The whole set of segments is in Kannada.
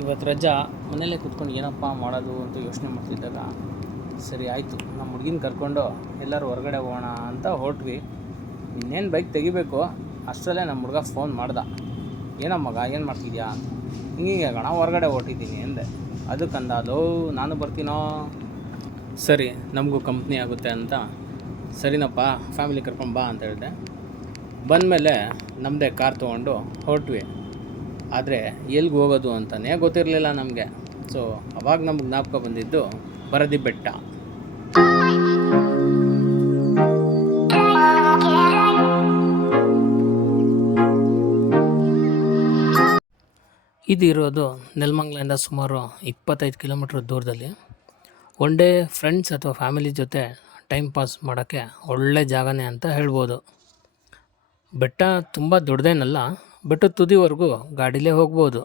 ಇವತ್ತು ರಜಾ ಮನೆಯಲ್ಲೇ ಕೂತ್ಕೊಂಡು ಏನಪ್ಪ ಮಾಡೋದು ಅಂತ ಯೋಚನೆ ಮಾಡ್ತಿದ್ದಾಗ ಸರಿ ಆಯಿತು ನಮ್ಮ ಹುಡುಗಿನ ಕರ್ಕೊಂಡು ಎಲ್ಲರೂ ಹೊರಗಡೆ ಹೋಗೋಣ ಅಂತ ಹೊರಟ್ವಿ. ಇನ್ನೇನು ಬೈಕ್ ತೆಗಿಬೇಕು ಅಷ್ಟರಲ್ಲೇ ನಮ್ಮ ಹುಡುಗ ಫೋನ್ ಮಾಡ್ದ. ಏನೋ ಮಗ ಏನು ಮಾಡ್ತಿದ್ಯಾ? ಹಿಂಗೆ ಗಣ ಹೊರಗಡೆ ಹೊರಟಿದ್ದೀನಿ ಅಂದೆ. ಅದಕ್ಕಂದ ಲೋ ನಾನು ಬರ್ತೀನೋ. ಸರಿ ನಮಗೂ ಕಂಪ್ನಿ ಆಗುತ್ತೆ ಅಂತ ಸರಿನಪ್ಪ ಫ್ಯಾಮಿಲಿ ಕರ್ಕೊಂಡು ಬಾ ಅಂತ ಹೇಳಿದೆ. ಬಂದಮೇಲೆ ನಮ್ಮದೇ ಕಾರ್ ತೊಗೊಂಡು ಹೊರಟ್ವಿ. ಆದರೆ ಎಲ್ಲಿಗೆ ಹೋಗೋದು ಅಂತಲೇ ಗೊತ್ತಿರಲಿಲ್ಲ ನಮಗೆ. ಸೊ ಅವಾಗ ನಮ್ಗೆ ಜ್ಞಾಪಕ ಬಂದಿದ್ದು ಬರದಿ ಬೆಟ್ಟ. ಇದು ಇರೋದು ನೆಲಮಂಗಲದಿಂದ ಸುಮಾರು 25 ಕಿಲೋಮೀಟ್ರ್ ದೂರದಲ್ಲಿ. ಒನ್ ಡೇ ಫ್ರೆಂಡ್ಸ್ ಅಥವಾ ಫ್ಯಾಮಿಲಿ ಜೊತೆ ಟೈಮ್ ಪಾಸ್ ಮಾಡೋಕ್ಕೆ ಒಳ್ಳೆ ಜಾಗನೇ ಅಂತ ಹೇಳ್ಬೋದು. ಬೆಟ್ಟ ತುಂಬ ದೊಡ್ಡದೇನಲ್ಲ, ಬೆಟ್ಟದ ತುದಿವರೆಗೂ ಗಾಡಿಲೇ ಹೋಗ್ಬೋದು.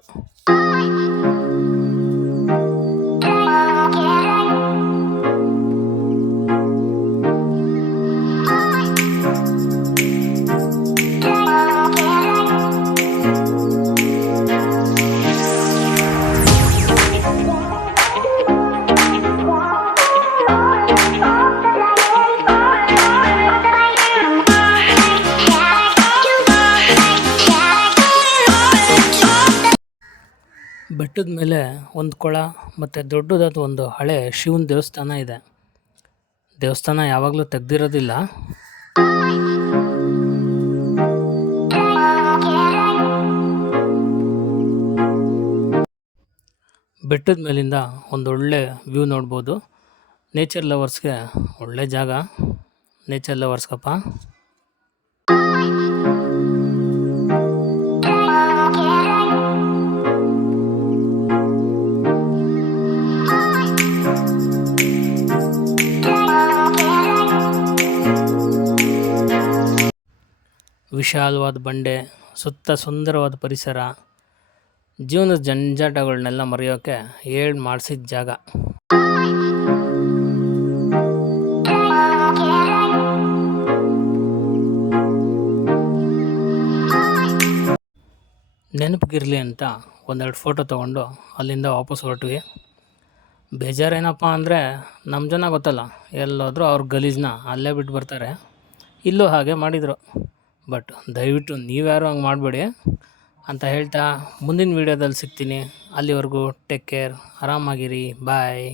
ಬೆಟ್ಟದ ಮೇಲೆ ಒಂದು ಕೊಳ ಮತ್ತು ದೊಡ್ಡದಾದ ಒಂದು ಹಳೆ ಶಿವನ ದೇವಸ್ಥಾನ ಇದೆ. ದೇವಸ್ಥಾನ ಯಾವಾಗಲೂ ತೆಗ್ದಿರೋದಿಲ್ಲ. ಬೆಟ್ಟದ ಮೇಲಿಂದ ಒಂದೊಳ್ಳೆ ವ್ಯೂ ನೋಡ್ಬೋದು. ನೇಚರ್ ಲವರ್ಸ್ಗೆ ಒಳ್ಳೆ ಜಾಗ. ನೇಚರ್ ಲವರ್ಸ್ಗಪ್ಪ. ವಿಶಾಲವಾದ ಬಂಡೆ, ಸುತ್ತ ಸುಂದರವಾದ ಪರಿಸರ, ಜೀವನದ ಜಂಜಾಟಗಳನ್ನೆಲ್ಲ ಮರೆಯೋಕ್ಕೆ ಮಾಡಿಸಿದ ಜಾಗ. ನೆನಪಿಗಿರಲಿ ಅಂತ ಒಂದೆರಡು ಫೋಟೋ ತೊಗೊಂಡು ಅಲ್ಲಿಂದ ವಾಪಸ್ ಹೊರಟ್ವಿ. ಬೇಜಾರೇನಪ್ಪ ಅಂದರೆ ನಮ್ಮ ಜನ ಗೊತ್ತಲ್ಲ, ಎಲ್ಲೋದ್ರೂ ಅವ್ರ ಗಲೀಜನ್ನ ಅಲ್ಲೇ ಬಿಟ್ಟು ಬರ್ತಾರೆ. ಇಲ್ಲೂ ಹಾಗೆ ಮಾಡಿದರು. ಬಟ್ ದಯವಿಟ್ಟು ನೀವ್ಯಾರು ಹಂಗೆ ಮಾಡಬೇಡಿ ಅಂತ ಹೇಳ್ತಾ ಮುಂದಿನ ವೀಡಿಯೋದಲ್ಲಿ ಸಿಗ್ತೀನಿ. ಅಲ್ಲಿವರೆಗೂ ಟೇಕ್ ಕೇರ್, ಆರಾಮಾಗಿರಿ, ಬಾಯ್.